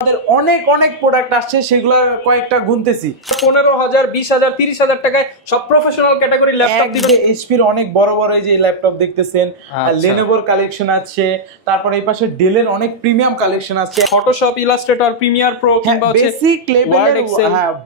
আমাদের অনেক অনেক প্রোডাক্ট আসছে, সেগুলো কয়েকটা গুনতেছি। 15,000, 20,000, 30,000 টাকায় সব প্রফেশনাল ক্যাটাগরি ল্যাপটপ দিবেন। এইচপির অনেক বড় বড় এই যে ল্যাপটপ দেখতেছেন, লেনোভোর কালেকশন আছে, তারপর এই পাশে ডেলের অনেক প্রিমিয়াম কালেকশন আছে, ফটোশপ, ইলাস্ট্রেটর, প্রিমিয়ার প্রো কিংবা হচ্ছে বেসিক লেভেলের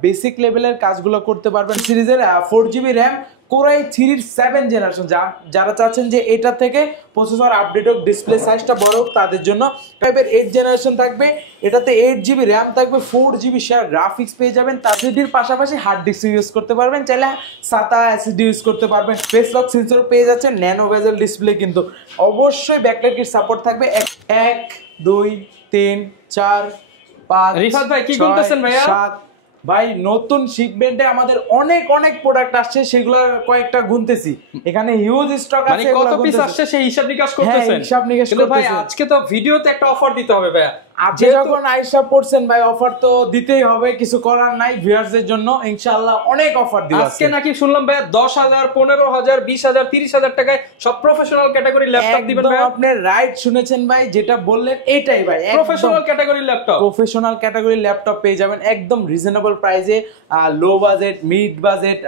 বেসিক লেভেলের কাজগুলো করতে পারবেন। সিরিজের 4GB RAM কোরাই 3 7 জেনারেশন, যারা চাচ্ছেন যে এটা থেকে প্রসেসর আপডেট হোক, ডিসপ্লে সাইজটা বড় হোক, তাদের জন্য 8 জেনারেশন থাকবে। এটাতে 8GB RAM থাকবে, 4GB শেয়ার গ্রাফিক্স পেয়ে যাবেন। তার পাশাপাশি হার্ড ডিস্ক ইউজ করতে পারবেন, চাইলে SATA SSD ইউজ করতে পারবেন। ফেস লক সেন্সর পেয়ে যাচ্ছেন, ন্যানো বেজেল ডিসপ্লে, কিন্তু অবশ্যই ব্যাকলাইট কিট সাপোর্ট থাকবে। 1 2 3 4 5 রিফাত ভাই কি বলতেছেন ভাইয়া? 7 ভাই, নতুন শিপমেন্টে আমাদের অনেক অনেক প্রোডাক্ট আসছে, সেগুলো কয়েকটা গুনতেছি। এখানে হিউজ স্টক আছে, মানে কত পিস আসছে সেই হিসাব নিকাশ করতেছেন? হিসাব নিকাশ করতেছি ভাই। আজকে তো ভিডিওতে একটা অফার দিতে হবে ভাইয়া। আপনি যখন আইসা পড়ছেন ভাই, অফার তো দিতেই হবে, কিছু করার নাই। ভিউয়ারদের জন্য ইনশাআল্লাহ অনেক অফার দিব আজকে। নাকি শুনলাম ভাই 10,000, 15,000, 20,000, 30,000 টাকায় সব প্রফেশনাল ক্যাটাগরি ল্যাপটপ দিবেন ভাই। আপনি রাইট শুনেছেন ভাই, যেটা বললেন এটাই ভাই, professional category laptop. Professional category laptop পেয়ে যাবেন একদম রিজনেবল প্রাইসে, low budget, mid budget,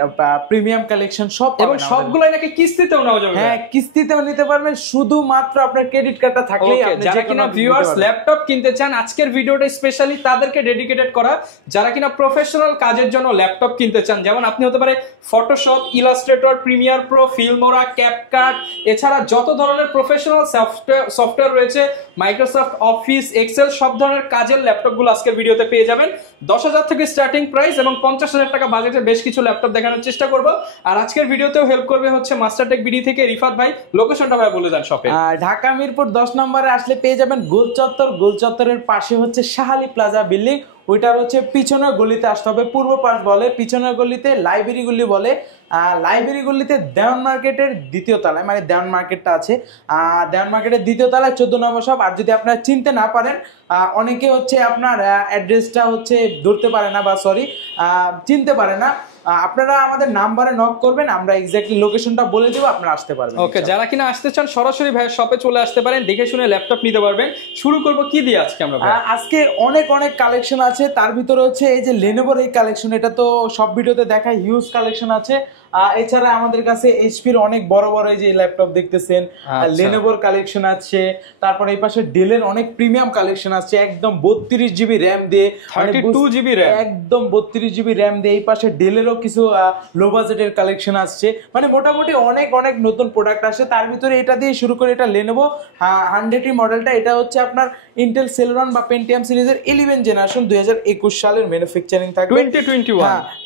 premium collection সব, এবং সবগুলাই নাকি কিস্তিতেও নেওয়া যাবে। হ্যাঁ, কিস্তিতেও নিতে পারবেন, শুধুমাত্র আপনার ক্রেডিট কার্ডটা থাকলেই আপনি। যারা কিনা ভিউয়ার্স ল্যাপটপ কিনতে চান, আজকের ভিডিওটা স্পেশালি তাদেরকে ডেডিকেটেড করা, যারা কিনা প্রফেশনাল কাজের জন্য ল্যাপটপ কিনতে চান। যেমন আপনি হতে পারে Photoshop, Illustrator, Premiere Pro, Filmora, CapCut, এছাড়া যত ধরনের প্রফেশনাল সফটওয়্যার রয়েছে, মাইক্রোসফট অফিস, এক্সেল, সব ধরনের কাজের ল্যাপটপগুলো আজকের ভিডিওতে পেয়ে যাবেন। 10,000 থেকে স্টার্টিং প্রাইস এবং 50,000 টাকা বাজেটে বেশ কিছু ল্যাপটপ দেখানোর চেষ্টা করব। আর আজকের ভিডিওতেও হেল্প করবে হচ্ছে মাস্টারটেক বিডি থেকে রিফাত ভাই। লোকেশনটা ভাই বলে দেন শপে। ঢাকা মিরপুর 10 নম্বরে আসলে পেয়ে যাবেন গোল চত্বর। গোল চত্বরের পাশে হচ্ছে শাহালি প্লাজা বিল্ডিং, ওইটার হচ্ছে পিছনের গলিতে আসতে হবে। পূর্ব পাশ বলে, পিছনের গলিতে লাইব্রেরি গলি বলে। লাইব্রেরি গলিতে দেওয়ান মার্কেটের দ্বিতীয় তলায়, মানে দেওয়ান মার্কেটটা আছে, দেওয়ান মার্কেটের দ্বিতীয় তলায় 14 নম্বর শপ। আর যদি আপনারা চিনতে না পারেন, অনেকে হচ্ছে আপনার অ্যাড্রেসটা হচ্ছে ধরতে পারে না, বা সরি চিনতে পারে না, আপনারা আমাদের নাম্বারে নক করবেন, আমরা এক্স্যাক্টলি লোকেশনটা বলে দেবো, আপনারা আসতে পারবেন। ওকে, যারা কিনা আসতে চান সরাসরি ভাইয়ের শপে চলে আসতে পারেন, দেখে শুনে ল্যাপটপ নিতে পারবেন। শুরু করব কি দিয়ে আজকে আমরা? আজকে অনেক অনেক কালেকশন আছে, তার ভিতরে হচ্ছে এই যে লেনোভোর এই কালেকশন, এটা তো সব ভিডিওতে দেখায়, হিউজ কালেকশন আছে। এছাড়া আমাদের কাছে এইচপির অনেক বড় বড় এই যে ল্যাপটপ দেখতেছেন, লেনোভোর কালেকশন আছে। তারপর এই পাশে ডেলের অনেক প্রিমিয়াম কালেকশন আছে, একদম 32GB RAM দিয়ে, 32GB RAM, একদম 32GB RAM দিয়ে। এই পাশে ডেলেরও কিছু লো বাজেটের কালেকশন আসছে, মানে মোটামুটি অনেক অনেক নতুন প্রোডাক্ট আসে। তার ভিতরে এটা দিয়ে শুরু করে, এটা লেনোভো 100 মডেলটা, এটা হচ্ছে আপনার ইন্টেল সেলেরন বা পেন্টিয়াম সিরিজের 11 জেনারেশন, 2021 সালের ম্যানুফ্যাকচারিং থাকবে,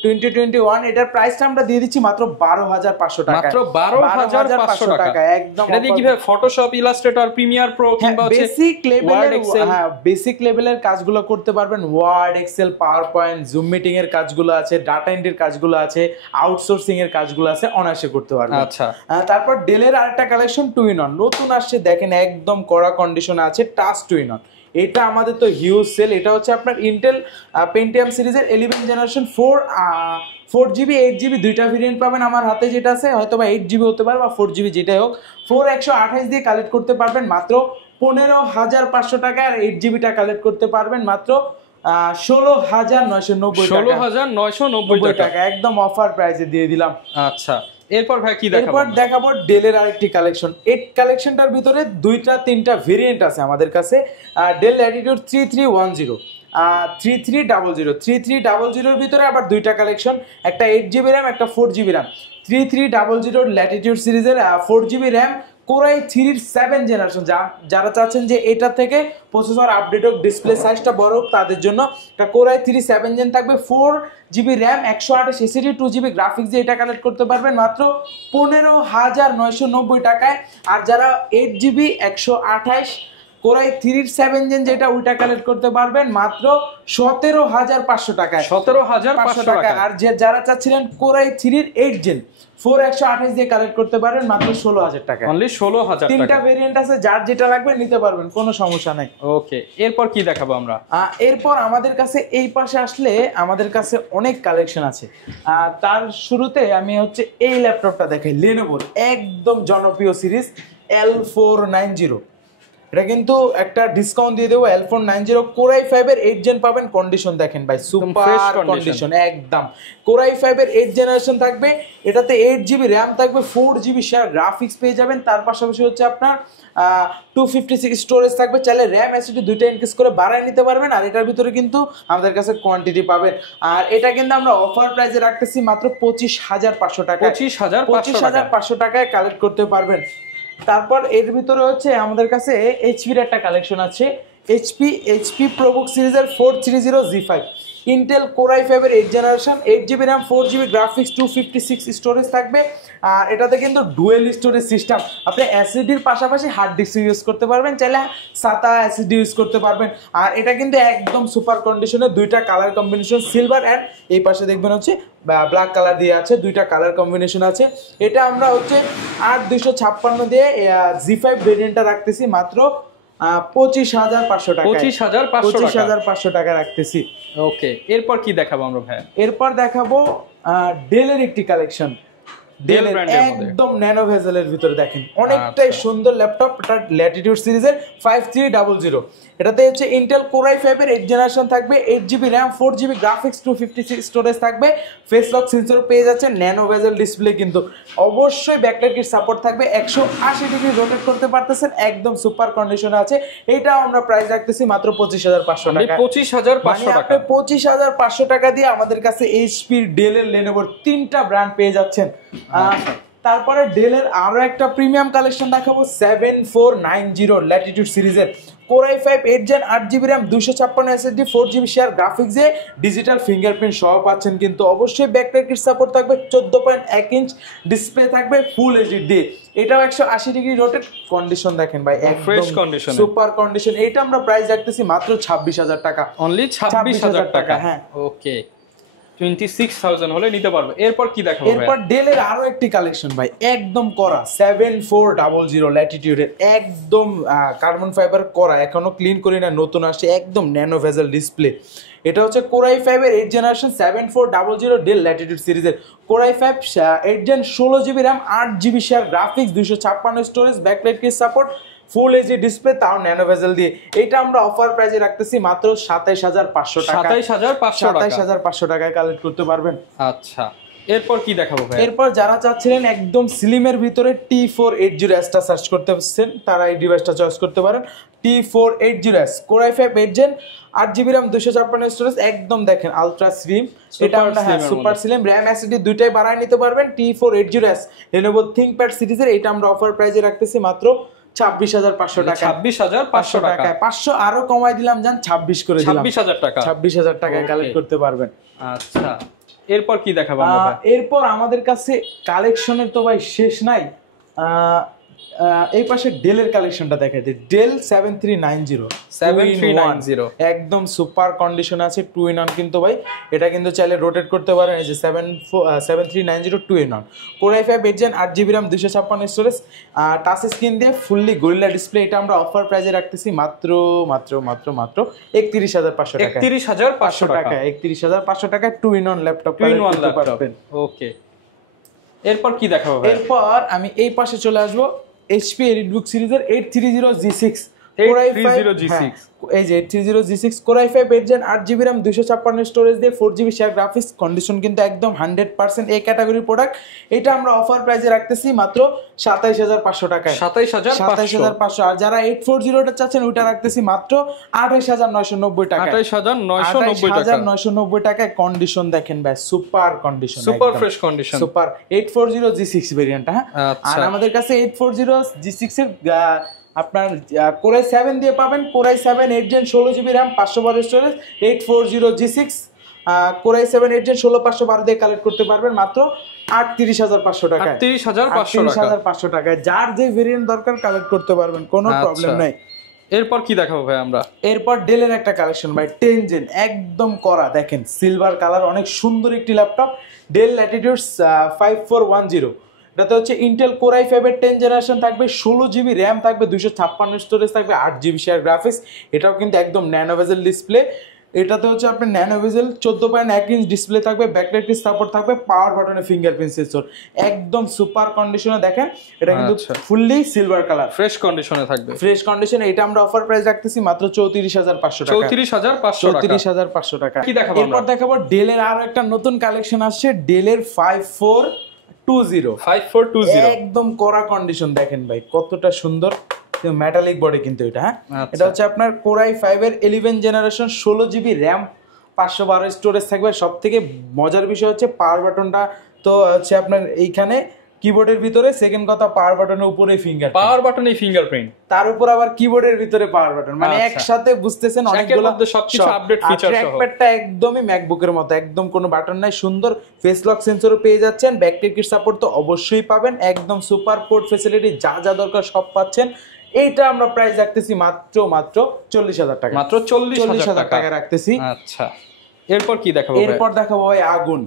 2021। এটার প্রাইসটা আমরা দিয়ে দিচ্ছি মাত্র 12,500 টাকা, মাত্র 12,500 টাকা একদম। এটা দিয়ে কিভাবে ফটোশপ, ইলাস্ট্রেটর, প্রিমিয়ার প্রো কিংবা হচ্ছে বেসিক লেভেলের কাজগুলো করতে পারবেন। Word, Excel, PowerPoint, Zoom meeting এর কাজগুলো আছে, ডাটা এন্ট্রির কাজগুলো আছে, আউটসোর্সিং এর কাজগুলো আছে, অনায়াসে করতে পারবেন। আচ্ছা, তারপর ডেলের আরেকটা কালেকশন 2-in-1 নতুন আসছে, দেখেন একদম কড়া কন্ডিশনে আছে, টাচ 2-in-1। এটা আমাদের তো হিউজ সেল। এটা হচ্ছে আপনার ইন্টেল পেন্টিয়াম সিরিজের 11 জেনারেশন 4GB 8GB দুইটা ভেরিয়েন্ট পাবেন আমার হাতে, যেটা আছে হয়তো বা 8GB হতে পারে বা 4GB, যেটাই হোক। 128 দিয়ে কালেক্ট করতে পারবেন মাত্র 15,500 টাকা, আর 8GBটা কালেক্ট করতে পারবেন মাত্র 16,990 টাকা, একদম অফার প্রাইসে দিয়ে দিলাম। আচ্ছা, এরপর ভাই কি দেখাবো? এরপর দেখাবো ডেলের আরেকটি কালেকশন। এই কালেকশনটার ভিতরে 2-3টা ভেরিয়েন্ট আছে আমাদের কাছে। ডেল ল্যাটিটিউড 3310, 3300 এর ভিতরে আবার দুইটা কালেকশন, একটা 8GB RAM, একটা 4GB RAM। 3300 ল্যাটিটিউড সিরিজের 4GB RAM কোরাই 3 7 জেনারেশন, যারা চাচ্ছেন যে এটা থেকে প্রসেসর আপডেট হোক, ডিসপ্লে সাইজটা বড় হোক, তাদের জন্য একটা কোরাই 3 7 জেন থাকবে, 4GB RAM, 128 SSD, 2GB graphics দিয়ে এটা কালেক্ট করতে পারবেন মাত্র 15,990 টাকায়। আর যারা 8GB 128 কোরাই 3 7 জেন যেটা, ওইটা কালেক্ট করতে পারবেন মাত্র 17,500 টাকায়, 17,500 টাকা। আর যারা চাচ্ছিলেন কোরাই 3 8 জেন 4128 দিয়ে কালেক্ট করতে পারেন মাত্র 16,000 টাকা, অনলি 16,000 টাকা। তিনটা ভেরিয়েন্ট আছে, যার যেটা লাগবে নিতে পারবেন, কোনো সমস্যা নাই। ওকে, এরপর কি দেখাবো আমরা? এরপর আমাদের কাছে এই পাশে আসলে আমাদের কাছে অনেক কালেকশন আছে। তার শুরুতে আমি হচ্ছে এই ল্যাপটপটা দেখাই, লেনোভোর একদম জনপ্রিয় সিরিজ L490। এটা কিন্তু একটা ডিসকাউন্ট দিয়ে দেবো। L490 Core i5 এর 8 জেন পাবেন, কন্ডিশন দেখেন ভাই সুপার কন্ডিশন একদম। Core i5 এর 8 জেনারেশন থাকবে, এটাতে 8GB র্যাম থাকবে, 4GB শেয়ার গ্রাফিক্স পেয়ে যাবেন, তার পাশাপাশি হচ্ছে আপনার 256 স্টোরেজ থাকবে, চাইলে র্যাম এসএসডি দুইটা ইনক্রিজ করে বাড়ায় নিতে পারবেন। আর এটার ভিতরে কিন্তু আমাদের কাছে কোয়ান্টিটি পাবেন। আর এটা কিন্তু আমরা অফার প্রাইসে রাখতেছি মাত্র 25,500 টাকা, 25,500 টাকায় কালেক্ট করতে পারবেন। তারপর এর ভিতরে হচ্ছে আমাদের কাছে এইচপির একটা কালেকশন আছে, এইচপি প্রোবুক সিরিজের 430G5 ইন্টেল Core i5 এর 8 generation, 8GB RAM, 4GB graphics, 256 storage থাকবে। আর এটাতে কিন্তু ডুয়েল স্টোরেজ সিস্টেম, আপনি এসএসডির পাশাপাশি হার্ড ডিস্ক ইউজ করতে পারবেন, চাইলে SATA এসএসডি ইউজ করতে পারবেন। আর এটা কিন্তু একদম সুপার কন্ডিশনে, দুইটা কালার কম্বিনেশন সিলভার অ্যান্ড এই পাশে দেখবেন হচ্ছে ব্ল্যাক কালার দিয়ে আছে, দুইটা কালার কম্বিনেশন আছে। এটা আমরা হচ্ছে 8256 দিয়ে G5 ভেরিয়েন্টটা রাখতেছি মাত্র 25,500 টাকা, 25,500 টাকা রাখতেছি। ওকে, এরপর কি দেখাবো আমরা ভাই? এরপর দেখাবো ডেলের একটি কালেকশন, ডেল একদম ন্যানো ভেজেলের ভিতরে দেখেন অনেকটাই সুন্দর ল্যাপটপ। এটা ল্যাটিটিউড সিরিজের 5300, এটাতে হচ্ছে ইন্টেল Core i5 এর 8 জেনারেশন থাকবে, 8GB RAM, 4GB graphics, 256 storage থাকবে, ফেস লক সেন্সর পেয়ে যাচ্ছে, ন্যানো ভেজেল ডিসপ্লে, কিন্তু অবশ্যই ব্যাকলাইট কিট সাপোর্ট থাকবে, 180 ডিগ্রি রোটেট করতে পারতেছেন, একদম সুপার কন্ডিশনে আছে। এটাও আমরা প্রাইস রাখতেছি মাত্র 25,500 টাকা, 25,500 টাকা। 25,500 টাকা দিয়ে আমাদের কাছে এইচপি, ডেলের, লেনোভোর 3টা ব্র্যান্ড পেয়ে যাচ্ছেন। তারপরে ডেলের আরো একটা প্রিমিয়াম কালেকশন দেখাবো, 7490 ল্যাটিটিউড সিরিজের Core i5 8 gen, 8GB RAM, 256 SSD, 4GB share গ্রাফিক্সে ডিজিটাল ফিঙ্গারপ্রিন্ট সহ পাচ্ছেন, কিন্তু অবশ্যই ব্যাকলাইট কিট সাপোর্ট থাকবে, 14.1 ইঞ্চ ডিসপ্লে থাকবে ফুল এইচডি দিয়ে, এটাও 180 ডিগ্রি রোটেট, কন্ডিশন দেখেন ভাই ফ্রেশ কন্ডিশন, সুপার কন্ডিশন। এটা আমরা প্রাইস রাখতেছি মাত্র 26,000 টাকা, অনলি 26,000 টাকা। হ্যাঁ, ওকে, 26,000 হলে নিতে পারবে। এরপর কি দেখাবো? এরপর ডেলের আরো একটি কালেকশন ভাই, একদম করা 7400 ল্যাটিটিউডের, একদম কার্বন ফাইবার করা, এখনো ক্লিন করি না, নতুন আসছে, একদম ন্যানো ভেজেল ডিসপ্লে। এটা হচ্ছে Core i5 এর 8 জেনারেশন 7400 ডেল ল্যাটিটিউড সিরিজের Core i5 8 gen, 16GB RAM, 8GB share graphics, 256 storage, backlight kit support, full HD display, তাও ন্যানো ভেজেল দিয়ে। এটা আমরা অফার প্রাইসে রাখতেছি মাত্র 27,500 টাকা, 27,500 টাকায় কালেক্ট করতে পারবেন। আচ্ছা, এরপর কি দেখাবো ভাই? এরপর যারা চাচ্ছিলেন একদম স্লিমের ভিতরে T480S টা সার্চ করতে পারছেন, তারা এই ডিভাইসটা চয়েস করতে পারেন, T480S Core i5 8 gen, 8GB RAM, 256 storage, একদম দেখেন আলট্রা স্লিম। এটা আমরা সুপার স্লিম, র্যাম এসএসডি দুইটাই বাড়ায় নিতে পারবেন। T480S Lenovo ThinkPad সিরিজের, এটা আমরা অফার প্রাইসে রাখতেছি মাত্র 26,500 টাকা, 26,500 টাকা, 500 আরো কমাই দিলাম, জান 26 করে দিলাম, 26,000 টাকা, 26,000 টাকায় কালেক্ট করতে পারবেন। আচ্ছা, এরপর কি দেখাবো? এরপর আমাদের কাছে কালেকশনের তো ভাই শেষ নাই। এই পাশে ডেলের কালেকশনটা দেখাইতে, ডেল 7390 একদম সুপার কন্ডিশন আছে, 2-in-1 কিন্তু ভাই, এটা কিন্তু চাইলে রোটেট করতে পারেন। এই যে 7390 2-in-1 Core i5 8 gen, 8GB RAM, 256 storage, touch screen দিয়ে ফুললি গরিলা ডিসপ্লে। এটা আমরা অফার প্রাইসে রাখতেছি মাত্র 31,500 টাকা, 31,500 টাকা, 31,500 টাকায় 2-in-1 ল্যাপটপ কিনতে পারবেন। ওকে, এরপর কি দেখাবো? এরপর আমি এই পাশে চলে আসবো, HP EliteBook সিরিজের 830G6 এই যে 830G6 Core i5 8 gen, 8GB RAM, 256 storage দিয়ে, 4GB শেয়ার গ্রাফিক্স, কন্ডিশন কিন্তু একদম 100% এই ক্যাটাগরির প্রোডাক্ট। এটা আমরা অফার প্রাইসে রাখতেছি মাত্র 27,500 টাকায়, 27,500। আর যারা 840টা চাচ্ছেন ওইটা রাখতেছি মাত্র 28,990 টাকা, 28,990 টাকায়। কন্ডিশন দেখেন ভাই super condition, super fresh condition, super 840G6 ভেরিয়েন্টটা। হ্যাঁ, আর আমাদের কাছে 840G6 এর আপনার Core i7 দিয়ে পাবেন, Core i7 8 gen, 16GB RAM, 512 storage, 840G6 Core i7 8 gen, 16,512 দিয়ে কালেক্ট করতে পারবেন মাত্র 38,500 টাকা, 38,500 টাকায়। যার যে ভেরিয়েন্ট দরকার কালেক্ট করতে পারবেন, কোনো প্রবলেম নাই। এরপর কি দেখাবো ভাই আমরা? এরপর ডেলের একটা কালেকশন ভাই, 10 জেন, একদম করা, দেখেন সিলভার কালার, অনেক সুন্দর একটি ল্যাপটপ, ডেল ল্যাটিটিউড 5410। এটাতে হচ্ছে ইন্টেল Core i5 এর 10 জেনারেশন থাকবে, 16GB র্যাম থাকবে, 256 স্টোরেজ থাকবে, 8GB শেয়ার গ্রাফিক্স। এটাও কিন্তু একদম ন্যানো ভেজেল ডিসপ্লে, এটাতে হচ্ছে আপনার ন্যানো বেজেল 14.1 ইঞ্চ ডিসপ্লে থাকবে, ব্যাকলাইট সাপোর্ট থাকবে, পাওয়ার বাটনে ফিঙ্গারপ্রিন্ট সেন্সর, একদম সুপার কন্ডিশনে। দেখেন এটা কিন্তু ফুললি সিলভার কালার, ফ্রেশ কন্ডিশনে থাকবে, ফ্রেশ কন্ডিশনে। এটা আমরা অফার প্রাইস রাখতেছি মাত্র 34,500 টাকা। 34,500 টাকা। কি দেখাবো? এরপর দেখাবো ডেলের আরো একটা নতুন কালেকশন আসছে, ডেলের 5420 একদম কড়া কন্ডিশন। দেখেন ভাই কতটা সুন্দর মেটালিক বডি কিন্তু এটা। হ্যাঁ, এটা হচ্ছে আপনার কোরাই 5 এর 11 জেনারেশন, 16GB র্যাম, 512 স্টোরেজ থাকবে। সব থেকে মজার বিষয় হচ্ছে পাওয়ার বাটনটা তো হচ্ছে আপনার এইখানে কিবোর্ডের ভিতরে, সেকেন্ড কথা পাওয়ার বাটনের উপরে ফিঙ্গারপ্রিন্ট, তার উপর আবার কিবোর্ডের ভিতরে পাওয়ার বাটন, মানে একসাথে বুঝতেছেন অনেকগুলো সবকিছু আপডেট ফিচার সহ। ট্র্যাকপ্যাডটা একদমই ম্যাকবুকের মতো, একদম কোনো বাটন নাই, সুন্দর ফেস লক সেন্সরও পেয়ে যাচ্ছেন, ব্যাকলাইট সাপোর্ট তো অবশ্যই পাবেন, একদম সুপার পোর্ট ফ্যাসিলিটি, যা যা দরকার সব পাচ্ছেন। এইটা আমরা প্রাইস রাখতেছি মাত্র 40,000 টাকা, মাত্র 40,000 টাকা রাখতেছি। আচ্ছা, এরপর কি দেখাবো? এরপর দেখাবো ভাই আগুন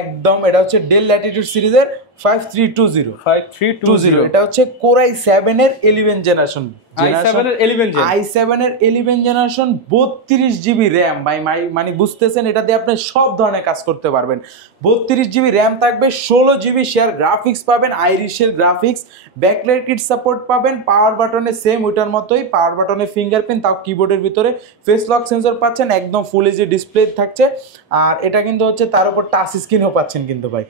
একদম। এটা হচ্ছে ডেল ল্যাটিটিউড সিরিজের 5320। এটা হচ্ছে কোরাই 7 এর 11 জেনারেশন, i7 এর 11 জেনারেশন, 32GB র্যাম। মানে বুঝতেছেন, এটা দিয়ে আপনি সব ধরনের কাজ করতে পারবেন। 32GB র্যাম থাকবে, 16GB শেয়ার গ্রাফিক্স পাবেন, আইরিশের গ্রাফিক্স, ব্যাকলাইট কিট সাপোর্ট পাবেন, পাওয়ার বাটনে সেম ওইটার মতোই, পাওয়ার বাটনে ফিঙ্গারপ্রিন্ট, তাও কিবোর্ডের ভিতরে ফেস লক সেন্সর পাচ্ছেন, একদম ফুল এইচডি ডিসপ্লে থাকছে। আর এটা কিন্তু হচ্ছে তার উপর টাচ স্ক্রিনও পাচ্ছেন কিন্তু ভাই।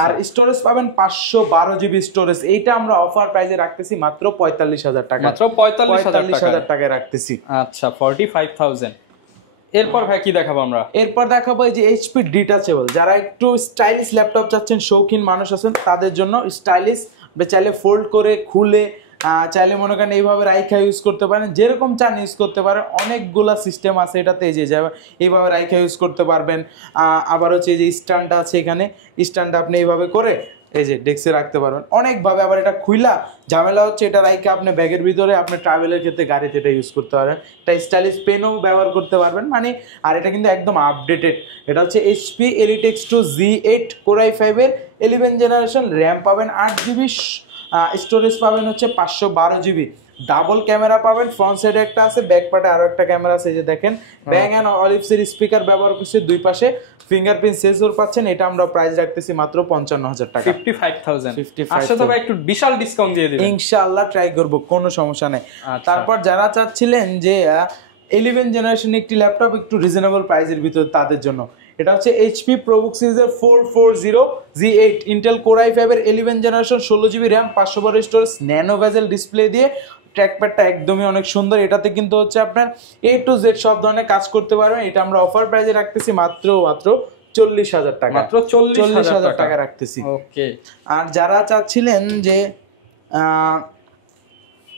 আর স্টোরেজ পাবেন 512GB স্টোরেজ। এইটা আমরা অফার প্রাইসে রাখতেছি মাত্র 45,000 টাকা, মাত্র 45,000 টাকায় রাখতেছি। আচ্ছা, 45,000। এরপর ভাই কি দেখাবো আমরা? এরপর দেখাবো এই যে এইচপি ডিটাচেবল, যারা একটু স্টাইলিশ ল্যাপটপ চাচ্ছেন, শৌখিন মানুষ আছেন, তাদের জন্য স্টাইলিশ, চাইলে ফোল্ড করে খুলে চাইলে মনে করেন এইভাবে রাইখা ইউজ করতে পারেন, যেরকম চান ইউজ করতে পারেন। অনেকগুলা সিস্টেম আছে এটাতে, এই যে এইভাবে রাইখা ইউজ করতে পারবেন। আবার হচ্ছে এই যে স্ট্যান্ডটা আছে, এখানে স্ট্যান্ডটা আপনি এইভাবে করে এই যে ডেস্কে রাখতে পারবেন অনেকভাবে। আবার এটা খুইলা ঝামেলা হচ্ছে, এটা রাইখা আপনি ব্যাগের ভিতরে আপনি ট্রাভেলের ক্ষেত্রে গাড়িতে এটা ইউজ করতে পারবেন। এটা স্টাইলিশ পেনও ব্যবহার করতে পারবেন মানে। আর এটা কিন্তু একদম আপডেটেড। এটা হচ্ছে HP Elitex 2 Z8 কোরাই 5 এর 11 জেনারেশন, র্যাম পাবেন 8GB, স্টোরেজ পাবেন হচ্ছে 512GB, ডাবল ক্যামেরা পাবেন, ফ্রন্ট সাইডে একটা আছে, ব্যাক পার্টে আরো একটা ক্যামেরা আছে। এই যে দেখেন ব্যাং এন্ড অলিভসের স্পিকার ব্যবহার করছে, দুই পাশে ফিঙ্গারপ্রিন্ট সেন্সর পাচ্ছেন। এটা আমরা প্রাইস রাখতেছি মাত্র 55,000 টাকা, 55,000। আসলে ভাই একটু বিশাল ডিসকাউন্ট দিয়ে দিবেন ইনশাআল্লাহ, ট্রাই করব, কোনো সমস্যা নেই। তারপর যারা চাচ্ছিলেন যে 11 জেনারেশন একটি ল্যাপটপ একটু রিজনেবল প্রাইসের ভিতরে, তাদের জন্য এটা হচ্ছে HP ProBook সিরিজের 440 Z8 ইন্টেল কোরাই 5 এর 11 generation, 16GB RAM, 512 storage, nano বেজেল ডিসপ্লে দিয়ে। ট্র্যাকপ্যাডটা একদমই অনেক সুন্দর। এটাতে কিন্তু হচ্ছে আপনার A to Z সব ধরনের কাজ করতে পারবেন। এটা আমরা অফার প্রাইসে রাখতেছি মাত্র 40,000 টাকা, মাত্র 40,000 টাকা রাখতেছি। ওকে। আর যারা চাচ্ছিলেন যে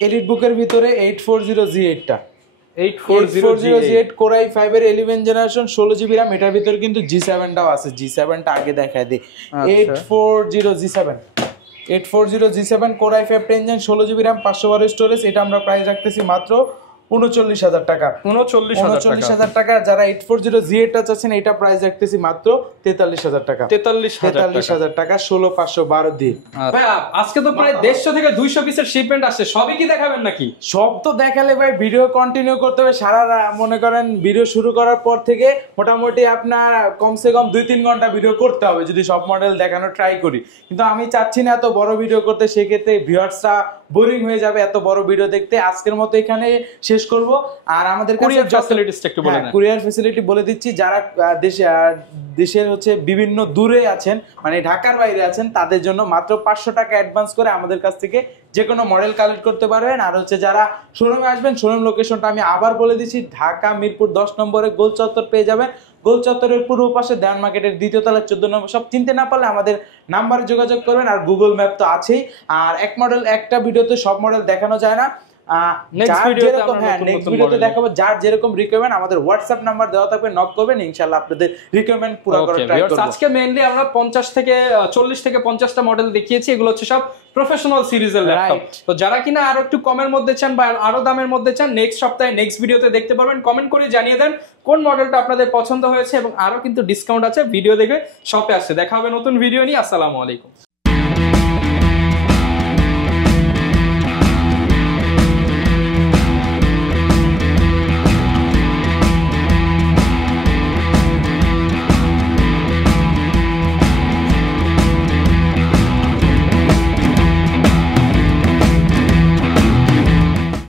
এলিট বুকের ভিতরে 840 Z8টা, 840 Z8 কোরাই 5 এর 11 জেনারেশন, 16GB র্যাম, এটার ভিতরে কিন্তু G7টাও আছে। G7টা আগে দেখায় দিই। 840 G7 core i 5 10 gen, 16GB RAM, 512 storage. এটা আমরা প্রাইস রাখতেছি মাত্র 39,000 টাকা, 39,000 টাকা। যারা 840 Z8টা চাচ্ছেন, এটা প্রাইস রাখতেছি মাত্র 43,000 টাকা, 43,000 টাকা, 16,512 দিয়ে। ভাই আজকে তো প্রায় 150 থেকে 200 পিসের শিপমেন্ট আসছে, সবই কি দেখাবেন নাকি? সব তো দেখালে ভাই ভিডিও কন্টিনিউ করতে হবে সারা মনে করেন ভিডিও শুরু করার পর থেকে মোটামুটি আপনার কমসে কম 2-3 ঘন্টা ভিডিও করতে হবে যদি সব মডেল দেখানো ট্রাই করি। কিন্তু আমি চাচ্ছি না এত বড় ভিডিও করতে, সেক্ষেত্রে ভিউয়ার্সরা বোরিং হয়ে যাবে এত বড় ভিডিও দেখতে। আজকের মতো এখানে শেষ করব। আর আমাদের কুরিয়ার ফ্যাসিলিটিসটা একটু বলে দেন। কুরিয়ার ফ্যাসিলিটি বলে দিচ্ছি, যারা দেশের হচ্ছে বিভিন্ন দূরে আছেন, মানে ঢাকার বাইরে আছেন, তাদের জন্য মাত্র 500 টাকা অ্যাডভান্স করে আমাদের কাছ থেকে যে কোনো মডেল কালেক্ট করতে পারবেন। আর হচ্ছে যারা শোরুমে আসবেন, শোরুম লোকেশনটা আমি আবার বলে দিচ্ছি, ঢাকা মিরপুর 10 নম্বরে গোল চত্বর পেয়ে যাবেন। গোল চত্বরের পূর্ব পাশে দেওয়ান মার্কেটের 2য় তলায় 14 নম্বর। সব চিনতে না পারলে আমাদের নাম্বারে যোগাযোগ করবেন। আর গুগল ম্যাপ তো আছেই। আর এক মডেল একটা ভিডিওতে সব মডেল দেখানো যায় না, নেক্সট ভিডিওতে দেখাবো। যার যেরকম রিকোয়ারমেন্ট আমাদের হোয়াটসঅ্যাপ নাম্বার দেওয়া থাকবে, নক করবেন, ইনশাআল্লাহ আপনাদের রিকোয়ারমেন্ট পুরো করার ট্রাই করব। আজকে মেইনলি আমরা 40 থেকে 50টা মডেল দেখিয়েছি। এগুলো হচ্ছে সব প্রফেশনাল সিরিজের ল্যাপটপ। তো যারা কিনা আরো একটু কমের মধ্যে চান বা আরো দামের মধ্যে চান, নেক্সট সপ্তাহে নেক্সট ভিডিওতে দেখতে পারবেন। কমেন্ট করে জানিয়ে দেন কোন মডেলটা আপনাদের পছন্দ হয়েছে, এবং আরো কিন্তু ডিসকাউন্ট আছে ভিডিও দেখে শপে আসছে। দেখা হবে নতুন ভিডিও নিয়ে। আসসালামু আলাইকুম।